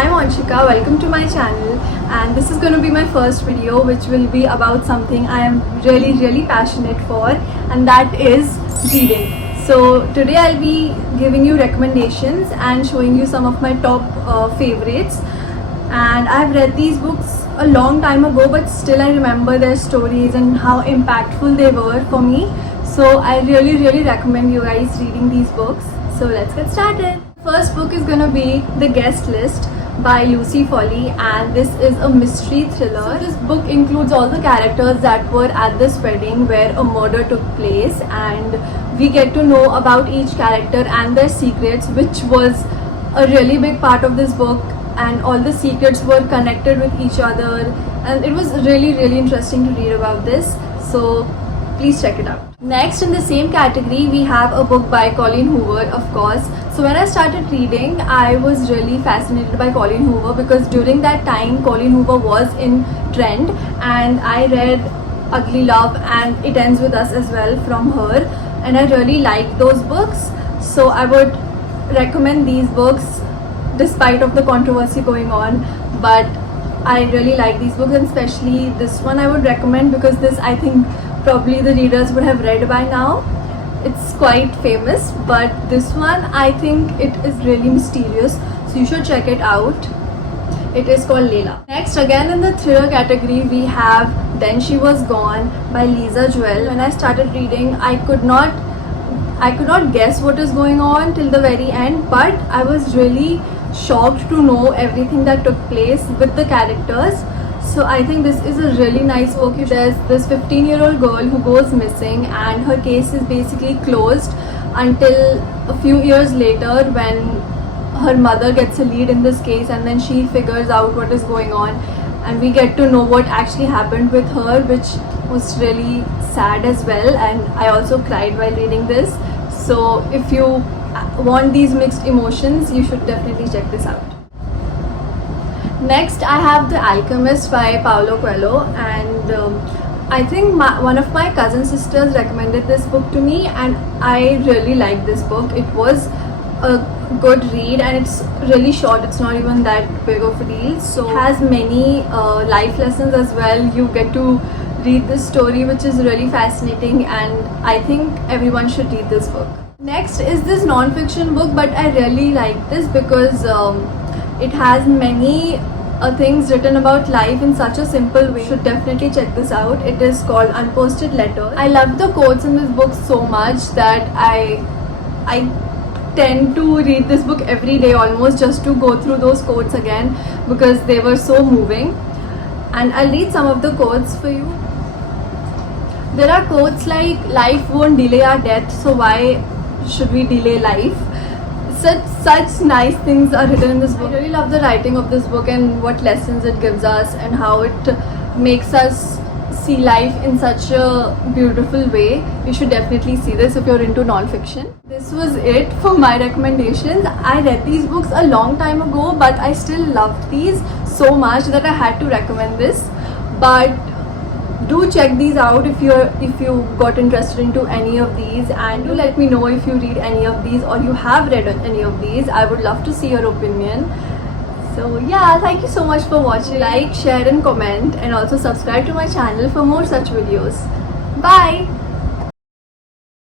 I'm Anshika, welcome to my channel, and this is going to be my first video which will be about something I am really passionate for, and that is reading. So today I'll be giving you recommendations and showing you some of my top favorites. And I've read these books a long time ago, but still I remember their stories and how impactful they were for me. So I really recommend you guys reading these books. So let's get started. First book is gonna be The Guest List by Lucy Foley, and this is a mystery thriller. So this book includes all the characters that were at this wedding where a murder took place, and we get to know about each character and their secrets, which was a really big part of this book, and all the secrets were connected with each other, and it was really interesting to read about this. So please check it out. Next, in the same category, we have a book by Colleen Hoover, of course. So when I started reading, I was really fascinated by Colleen Hoover because during that time Colleen Hoover was in trend, and I read Ugly Love and It Ends With Us as well from her, and I really liked those books. So I would recommend these books despite of the controversy going on, but I really like these books, and especially this one I would recommend because this, I think, probably the readers would have read by now. It's quite famous, but this one I think it is really mysterious, so you should check it out. It is called Layla. Next, again in the thriller category, we have Then She Was Gone by Lisa Joel. When I started reading, I could not guess what is going on till the very end, but I was really shocked to know everything that took place with the characters. So I think this is a really nice book. There's this 15-year-old girl who goes missing, and her case is basically closed until a few years later when her mother gets a lead in this case, and then she figures out what is going on, and we get to know what actually happened with her, which was really sad as well, and I also cried while reading this. So if you want these mixed emotions, you should definitely check this out. Next, I have The Alchemist by Paulo Coelho, and I think one of my cousin sisters recommended this book to me, and I really liked this book. It was a good read, and it's really short. It's not even that big of a deal. So it has many life lessons as well. You get to read this story, which is really fascinating, and I think everyone should read this book. Next is this non-fiction book, but I really like this because it has many things written about life in such a simple way. You should definitely check this out. It is called Unposted Letters. I love the quotes in this book so much that I tend to read this book every day almost, just to go through those quotes again because they were so moving. And I'll read some of the quotes for you. There are quotes like, "Life won't delay our death, so why should we delay life?" Such nice things are written in this book. I really love the writing of this book and what lessons it gives us and how it makes us see life in such a beautiful way. You should definitely see this if you're into non-fiction. This was it for my recommendations. I read these books a long time ago, but I still loved these so much that I had to recommend this. But do check these out if you got interested into any of these, and do let me know if you read any of these or you have read any of these. I would love to see your opinion. So yeah, thank you so much for watching. Like, share and comment, and also subscribe to my channel for more such videos. Bye.